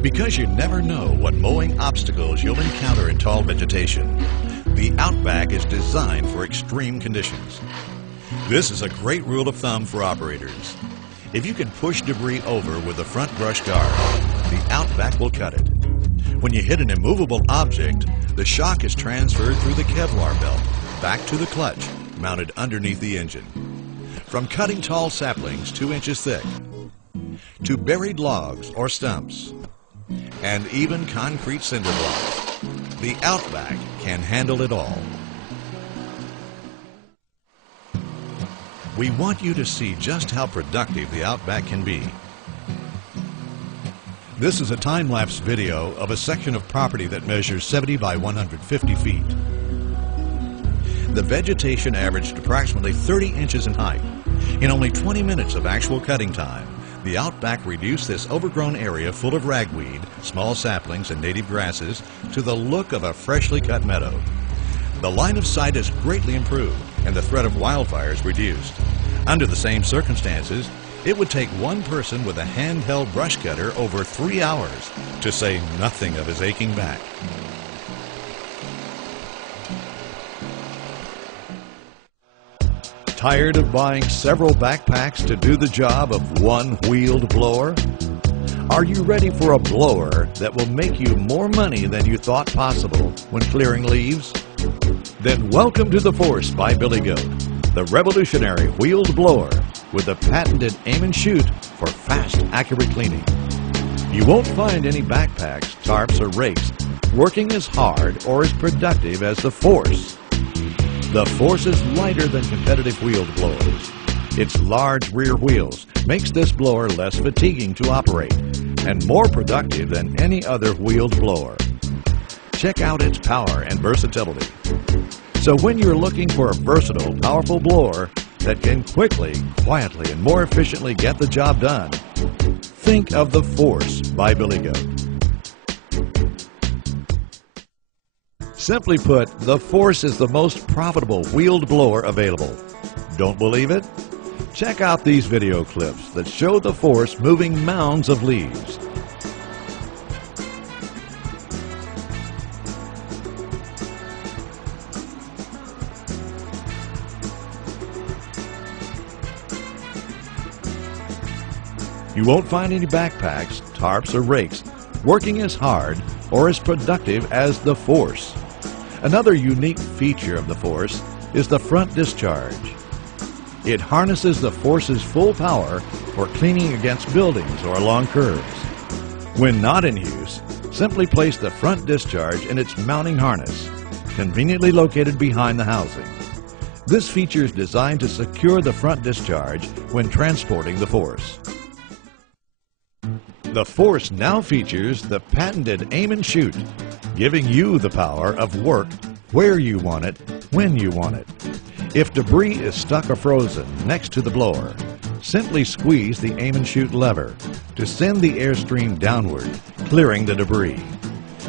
Because you never know what mowing obstacles you'll encounter in tall vegetation, the Outback is designed for extreme conditions. This is a great rule of thumb for operators. If you can push debris over with the front brush guard, the Outback will cut it. When you hit an immovable object, the shock is transferred through the Kevlar belt back to the clutch mounted underneath the engine. From cutting tall saplings 2 inches thick, to buried logs or stumps, and even concrete cinder blocks, the Outback can handle it all. We want you to see just how productive the Outback can be. This is a time-lapse video of a section of property that measures 70 by 150 feet. The vegetation averaged approximately 30 inches in height. In only 20 minutes of actual cutting time, the Outback reduced this overgrown area full of ragweed, small saplings, and native grasses to the look of a freshly cut meadow. The line of sight is greatly improved and the threat of wildfires reduced. Under the same circumstances, it would take one person with a handheld brush cutter over 3 hours, to say nothing of his aching back. Tired of buying several backpacks to do the job of one wheeled blower? Are you ready for a blower that will make you more money than you thought possible when clearing leaves? Then welcome to the Force by Billy Goat, the revolutionary wheeled blower with the patented aim and shoot for fast, accurate cleaning. You won't find any backpacks, tarps, or rakes working as hard or as productive as the Force. The Force is lighter than competitive wheeled blowers. Its large rear wheels makes this blower less fatiguing to operate and more productive than any other wheeled blower. Check out its power and versatility. So when you're looking for a versatile, powerful blower that can quickly, quietly, and more efficiently get the job done, think of the Force by Billy Goat. Simply put, the Force is the most profitable wheeled blower available. Don't believe it? Check out these video clips that show the Force moving mounds of leaves. You won't find any backpacks, tarps, or rakes working as hard or as productive as the Force. Another unique feature of the Force is the front discharge. It harnesses the Force's full power for cleaning against buildings or along curves. When not in use, simply place the front discharge in its mounting harness, conveniently located behind the housing. This feature is designed to secure the front discharge when transporting the Force. The Force now features the patented aim and shoot, giving you the power of work where you want it, when you want it. If debris is stuck or frozen next to the blower, simply squeeze the aim and shoot lever to send the airstream downward, clearing the debris.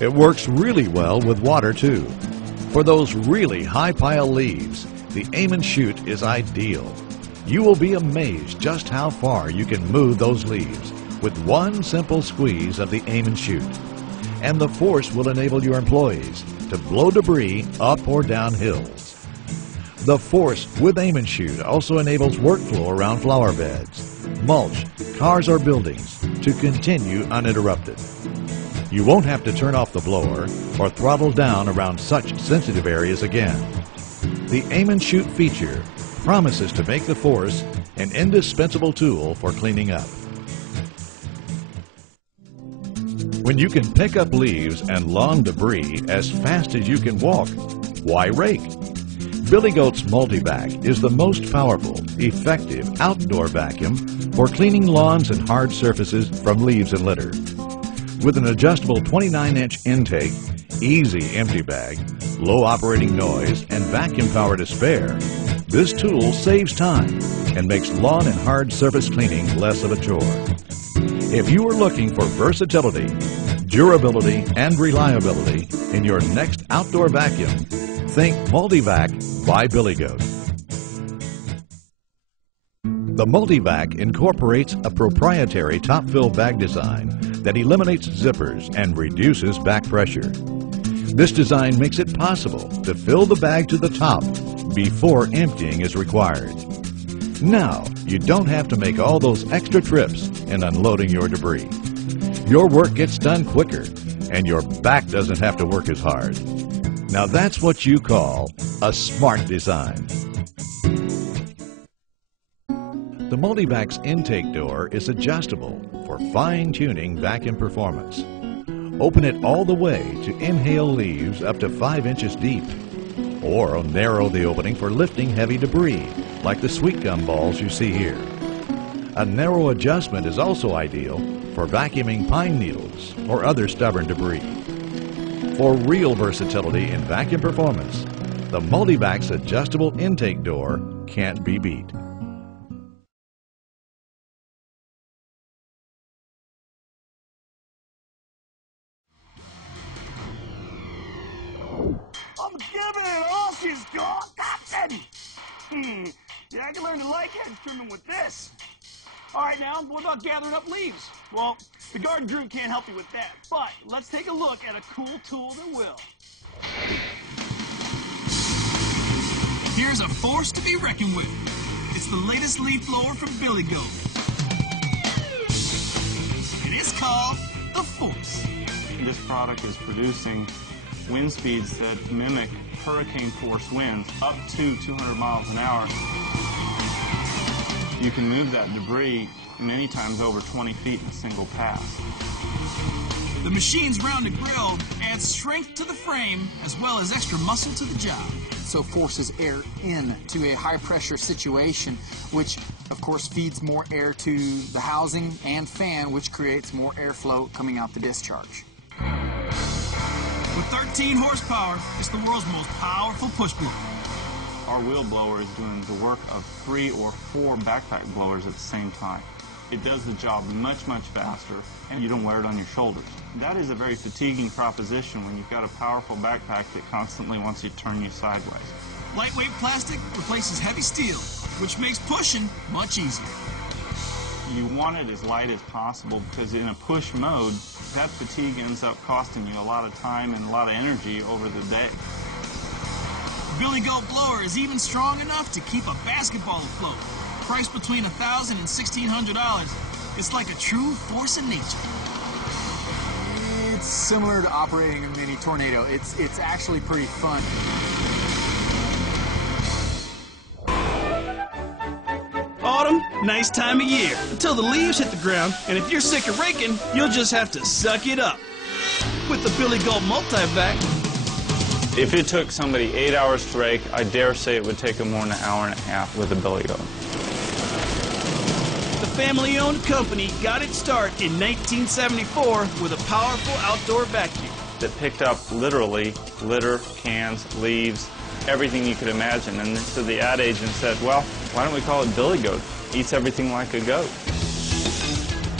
It works really well with water too. For those really high pile leaves, the aim and shoot is ideal. You will be amazed just how far you can move those leaves with one simple squeeze of the aim and shoot. And the Force will enable your employees to blow debris up or down hills. The Force with aim and shoot also enables workflow around flower beds, mulch, cars, or buildings to continue uninterrupted. You won't have to turn off the blower or throttle down around such sensitive areas again. The aim and shoot feature promises to make the Force an indispensable tool for cleaning up. When you can pick up leaves and lawn debris as fast as you can walk, why rake? Billy Goat's Multivac is the most powerful, effective outdoor vacuum for cleaning lawns and hard surfaces from leaves and litter. With an adjustable 29-inch intake, easy empty bag, low operating noise, and vacuum power to spare, this tool saves time and makes lawn and hard surface cleaning less of a chore. If you are looking for versatility, durability, and reliability in your next outdoor vacuum, think Multivac by Billy Goat. The Multivac incorporates a proprietary top-fill bag design that eliminates zippers and reduces back pressure. This design makes it possible to fill the bag to the top before emptying is required. Now, you don't have to make all those extra trips in unloading your debris. Your work gets done quicker, and your back doesn't have to work as hard. Now that's what you call a smart design. The Multivac's intake door is adjustable for fine-tuning vacuum performance. Open it all the way to inhale leaves up to 5 inches deep, or narrow the opening for lifting heavy debris, like the sweet gum balls you see here. A narrow adjustment is also ideal for vacuuming pine needles or other stubborn debris. For real versatility in vacuum performance, the Multivac's adjustable intake door can't be beat. I'm giving it all she's got, Captain! Yeah, I can learn to like hedge trimming with this. All right, now, what about gathering up leaves? Well, the garden crew can't help you with that, but let's take a look at a cool tool that will. Here's a force to be reckoned with. It's the latest leaf blower from Billy Goat. It is called the Force. This product is producing wind speeds that mimic hurricane force winds up to 200 miles an hour. You can move that debris many times over 20 feet in a single pass. The machine's rounded grill adds strength to the frame as well as extra muscle to the job. So forces air into a high pressure situation, which of course feeds more air to the housing and fan, which creates more airflow coming out the discharge. With 13 horsepower, it's the world's most powerful push blower. Our wheel blower is doing the work of 3 or 4 backpack blowers at the same time. It does the job much, much faster, and you don't wear it on your shoulders. That is a very fatiguing proposition when you've got a powerful backpack that constantly wants to turn you sideways. Lightweight plastic replaces heavy steel, which makes pushing much easier. You want it as light as possible because in a push mode, that fatigue ends up costing you a lot of time and a lot of energy over the day. Billy Goat blower is even strong enough to keep a basketball afloat. Priced between $1,000 and $1,600, it's like a true force of nature. It's similar to operating a mini tornado. It's actually pretty fun. Autumn, nice time of year, until the leaves hit the ground, and if you're sick of raking, you'll just have to suck it up. With the Billy Goat Multivac. If it took somebody 8 hours to rake, I dare say it would take them more than an hour and a half with a Billy Goat. The family-owned company got its start in 1974 with a powerful outdoor vacuum that picked up literally litter, cans, leaves, everything you could imagine. And so the ad agent said, well, why don't we call it Billy Goat? Eats everything like a goat.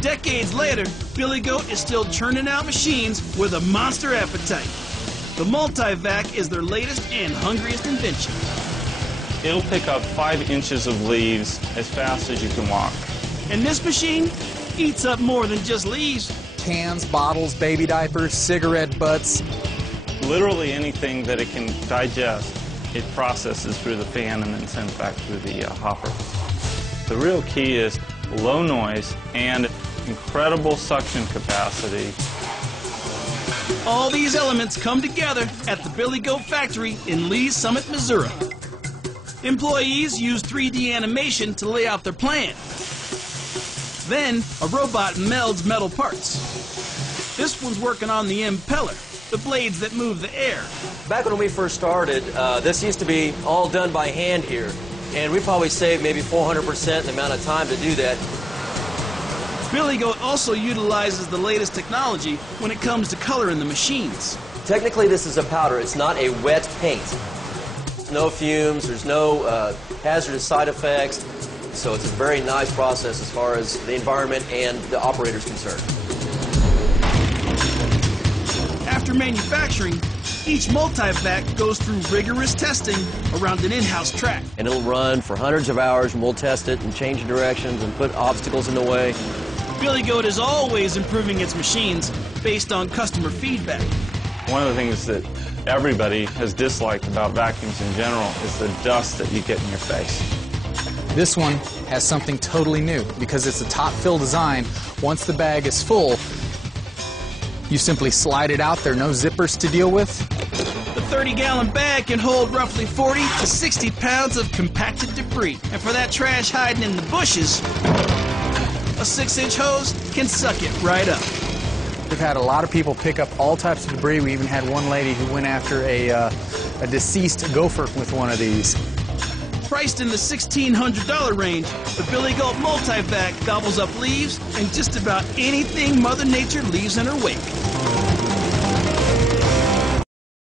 Decades later, Billy Goat is still churning out machines with a monster appetite. The Multivac is their latest and hungriest invention. It'll pick up 5 inches of leaves as fast as you can walk. And this machine eats up more than just leaves. Cans, bottles, baby diapers, cigarette butts. Literally anything that it can digest, it processes through the fan and then sends back through the hopper. The real key is low noise and incredible suction capacity. All these elements come together at the Billy Goat factory in Lee's Summit, Missouri. Employees use 3D animation to lay out their plan. Then, a robot melds metal parts. This one's working on the impeller, the blades that move the air. Back when we first started, this used to be all done by hand here, and we probably saved maybe 400% the amount of time to do that. Billy Goat also utilizes the latest technology when it comes to coloring the machines. Technically, this is a powder. It's not a wet paint. No fumes, there's no hazardous side effects, so it's a very nice process as far as the environment and the operator's concerned. After manufacturing, each Multivac goes through rigorous testing around an in-house track. And it'll run for hundreds of hours, and we'll test it and change directions and put obstacles in the way. Billy Goat is always improving its machines based on customer feedback. One of the things that everybody has disliked about vacuums in general is the dust that you get in your face. This one has something totally new because it's a top fill design. Once the bag is full, you simply slide it out. There are no zippers to deal with. The 30-gallon bag can hold roughly 40 to 60 pounds of compacted debris. And for that trash hiding in the bushes, a 6-inch hose can suck it right up. We've had a lot of people pick up all types of debris. We even had one lady who went after a deceased gopher with one of these. Priced in the $1,600 range, the Billy Goat Multivac gobbles up leaves and just about anything Mother Nature leaves in her wake.